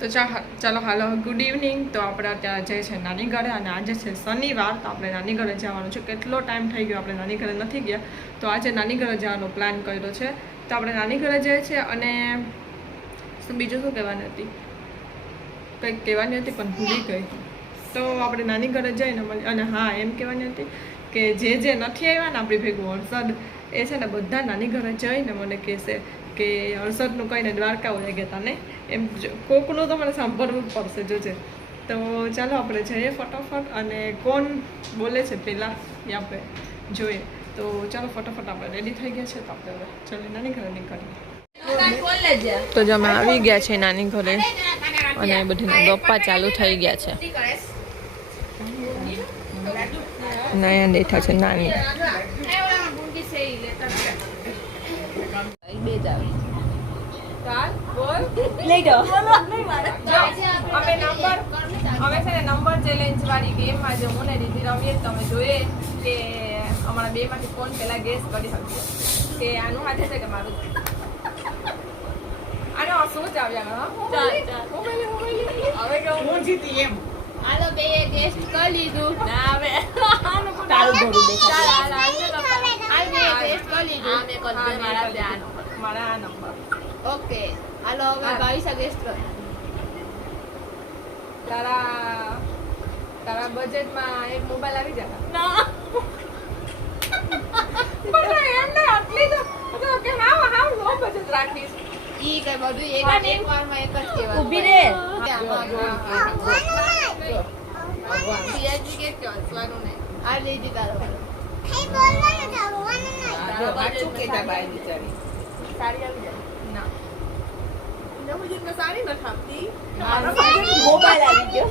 તો ચાલો હાલો good evening. તો આપણે અત્યારે જઈએ છીએ નાની ઘરે અને આજે છે શનિવાર, તો આપણે નાની ઘરે જવાનું છે. કેટલો ટાઈમ થઈ ગયો આપણે નાની ઘરે નથી ગયા, તો આજે નાની ઘરે જવાનો પ્લાન કર્યો છે. તો આપણે નાની ઘરે જઈએ છીએ અને બીજું શું કહેવાની હતી, કંઈક કહેવાની હતી પણ ભૂલી ગઈ. તો આપણે નાની ઘરે જઈને મળી. અને હા, એમ કહેવાની હતી કે જે નથી આવ્યા ને આપણી ભેગું હર્ષદ, એ છે ને બધા નાની ઘરે જઈને મને કહેશે કે હર્ષદનું કહીને દ્વારકા ઉઈ ગયા હતા ને, એમ કોકનું તો મને સાંભળવું જ પડશે, જોજે. તો ચાલો આપણે જઈએ ફટાફટ, અને કોણ બોલે છે પહેલાં એ આપણે જોઈએ. તો ચાલો ફટાફટ આપણે રેડી થઈ ગયા છે, તો આપણે હવે ચાલો નાની ઘરે નીકળીએ. તો જો અમે આવી ગયા છે નાની ઘરે અને બધી ગપ્પા ચાલુ થઈ ગયા છે. નયા બેઠા છે નાની. અમે છે ને નંબર ચેલેન્જ વાળી ગેમમાં જો હું ને દીદી રમીએ, તમે જોઈએ કે અમારા બે માંથી કોણ પેલા ગેસ કરી શકશે કે આનું હાથે છે કે મારું. આનો શું જ આવ્યા હવે હું જીતી એમ. હાલો બે ટેસ્ટ કરી લીધું. ના હવે તારું ઘોડું દેખાય. હાલ બે ટેસ્ટ કરી લીધું. મારા આ નંબર. ઓકે હાલો હવે 22 ટેસ્ટ કર. તારા બજેટમાં એક મોબાઈલ આવી જાય. ના પણ એમને આટલી તો કે હાવ લો બજેટ રાખીશ. ઈ કઈ બધું એક વારમાં એક જ કહેવાય. ઊભી રે. સીએજી કે વાંચવાનું નહીં. આ લઈ દી તારો વાળો. સારી આવી જાય. ના સારી નથી આપતી. મોબાઈલ આવી ગયો.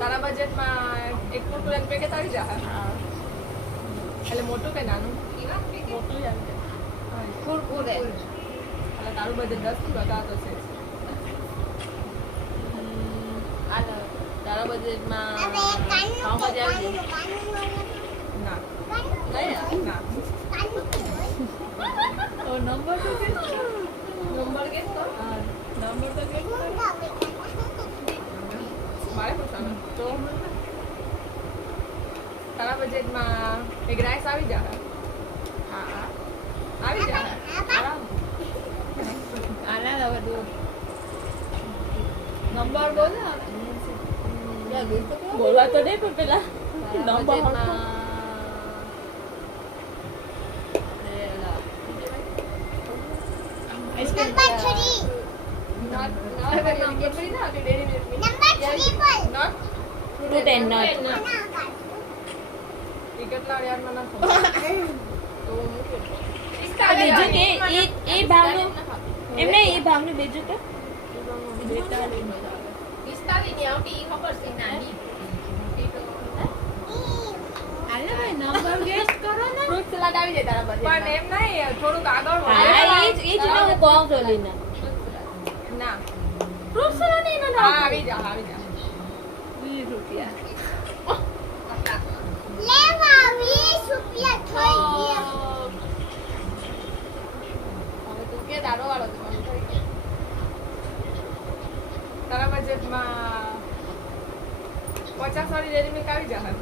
તારા બજેટમાં એક કુરકુરેનું પેકેટ આવી જાય. એટલે મોટું કે નાનું? મોટું જ આવી જાય. કુરકુરે. એટલે તારું બજેટ 10 થી વધારે તો છે. હાલો તારા બજેટમાં પાવભાજી આવી જાય. ના નહીં ના. તો નંબર તો કે નંબર કે તો નંબર તો કે મારે પૂછવાનું. તો તારા બજેટમાં એક રાઈસ આવી જાય. હા આવી જાય. આના બધું નંબર બોલ ને. બોલવા તો નહીં પણ પેલા નંબર ફ્રૂટ એન્ડ નટ. બીજું કે એ ભાવનું એમને એ ભાવનું બીજું કે નંબર ગેસ કરો ને. ફ્રૂટ સલાડ આવી જાય તારા બજેટમાં. પણ એમ નહીં, થોડુંક આગળ હા એ જ ને હું કહું તો લઈને ના ફ્રૂટ સલાડ એનો હા આવી જા 20 રૂપિયા. હવે તું કે દાડો વાળો તમારું થઈ ગયો. તારા બજેટમાં 50 વાળી ડેરી મિલ્ક આવી જાય.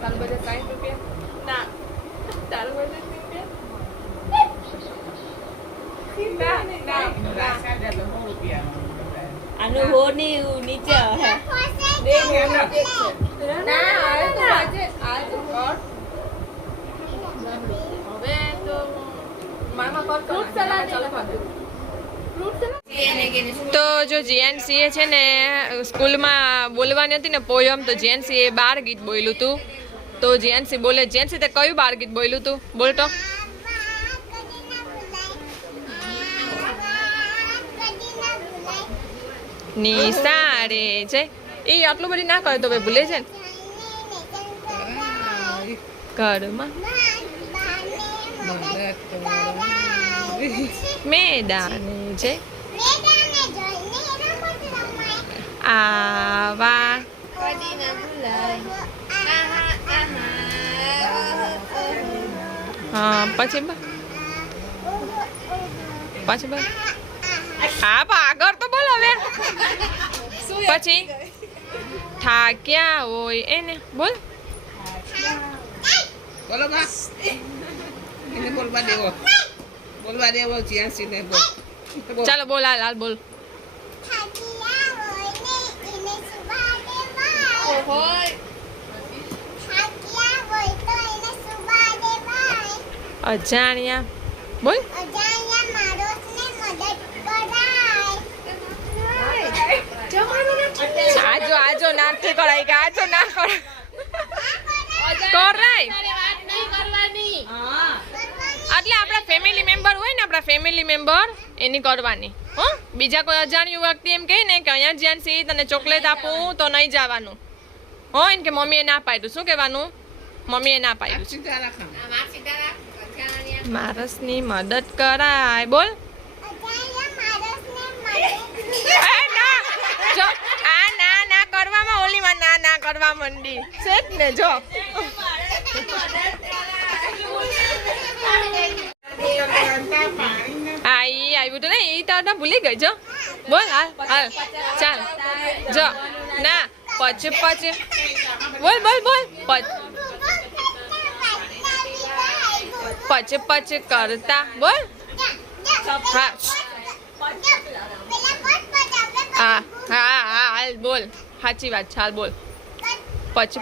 તારું બજેટ 60 રૂપિયા. ના તારું બજેટ 70. આનું હો ની નીચે હે હવે તો તો જો જીએનસી છે ને સ્કૂલમાં બોલવાની હતી ને પોયમ, તો જીએનસી એ 12 ગીત બોલ્યું હતું. તો જીએનસી બોલે. જીએનસી તે કયું 12 ગીત બોલ્યું હતું બોલ તો. નિસારે છે એ આટલું બધી ના કરે તો ભાઈ ભૂલે છે ને. ઘરમાં મેદાને છે આવા. હા પછી પાછી હા પણ આગળ તો બોલ હવે પછી થાક્યા હોય એને બોલ બોલો બા એને બોલવા દેવો જ્યાંસી ને બોલ ચાલો બોલ હાલ બોલ અજાણ્યા બોલ આજો નાથી કરાય કે આજો ના કરાય એટલે આપણા ફેમિલી મેમ્બર હોય ને આપણા ફેમિલી મેમ્બર એની કરવાની હો બીજા કોઈ અજાણ્યું વ્યક્તિ એમ કહે ને કે અહીંયા જ્યાં સી તને ચોકલેટ આપું તો નહીં જવાનું હો એમ કે મમ્મીએ ના પાડ્યું શું કહેવાનું મમ્મીએ ના પાડ્યું માણસની મદદ કરાય બોલ જો આ ના કરવામાં ઓલીમાં ના કરવા મંડી છે જ ને જો હા ઈ આવ્યું તો ને ઈ તો ભૂલી ગઈ જો બોલ હાલ ચાલ જો ના પછી બોલ પછી કરતા બોલ હા હાલ બોલ સાચી વાત છે હાલ બોલ પછી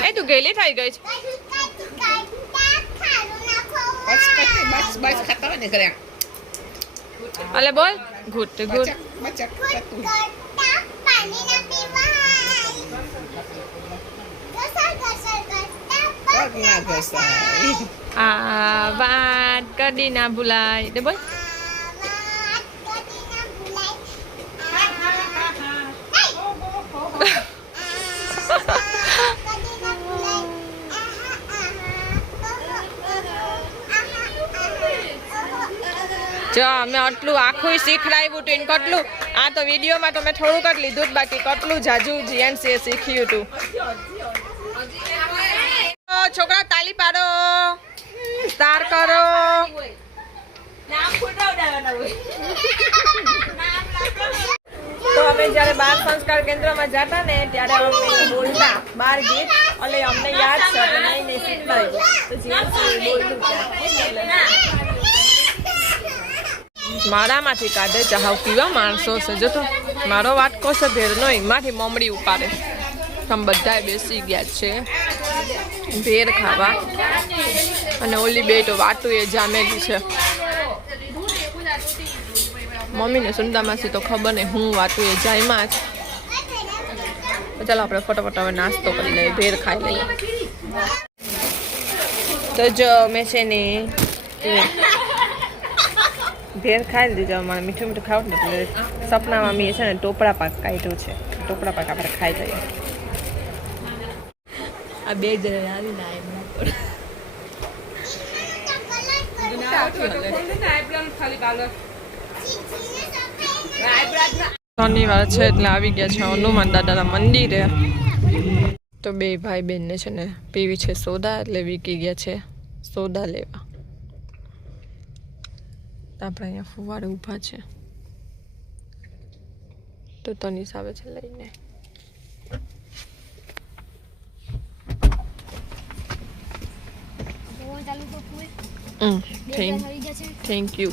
એ તું ગેલી થઈ ગઈ છે બસ ખાતા હોય ને ઘરે અલે બોલ ઘૂટ આ વાત કદી ના ભૂલાય દે બોલ જો અમે આટલું આખું શીખડાવ્યું હતું ને કેટલું આ તો વિડીયોમાં તો મેં થોડુંક જ લીધું જ બાકી કેટલું જાજુ જીએનસીએ શીખ્યું હતું છોકરા તાલી પાડો સ્ટાર કરો તો અમે જ્યારે બાળ સંસ્કાર કેન્દ્રમાં જતા ને ત્યારે અમે બોલતા બાર ગીત એટલે અમને યાદ છે એટલે નહીં શીખવાડ્યું તો જીએનસીએ બોલતું મારામાંથી કાઢે ચાહવ પીવા માણસો છે જો તો મારો વાટકો છે ભેરનો એમાંથી મમડી ઉપાડે તમે બધા બેસી ગયા છે ભેર ખાવા અને ઓલી બે તો વાતું એ જામેલી છે મમ્મીને સુંદામાસી તો ખબર નહીં હું વાતું એ જાયમાં જ ચાલો આપણે ફટાફટ હવે નાસ્તો કરી લઈએ ભેર ખાઈ લઈએ તો જો મેં છે ને ભેર ખાઈ લીધું અમારે મીઠું ખાવું ને એટલે સપનામાં મેં છે ને ટોપરા પાક કાઢ્યું છે ટોપરા પાક આપણે ખાઈ જઈએ આ બે જણા આવીને શનિવાર છે એટલે આવી ગયા છે હનુમાન દાદાના મંદિરે તો બે ભાઈ બહેનને છે ને પીવી છે સોદા એટલે વીકી ગયા છે સોદા લેવા આપણે અહીંયા ફુવારે ઊભા છે તો તનીસ આવે છે લઈને થેન્ક યુ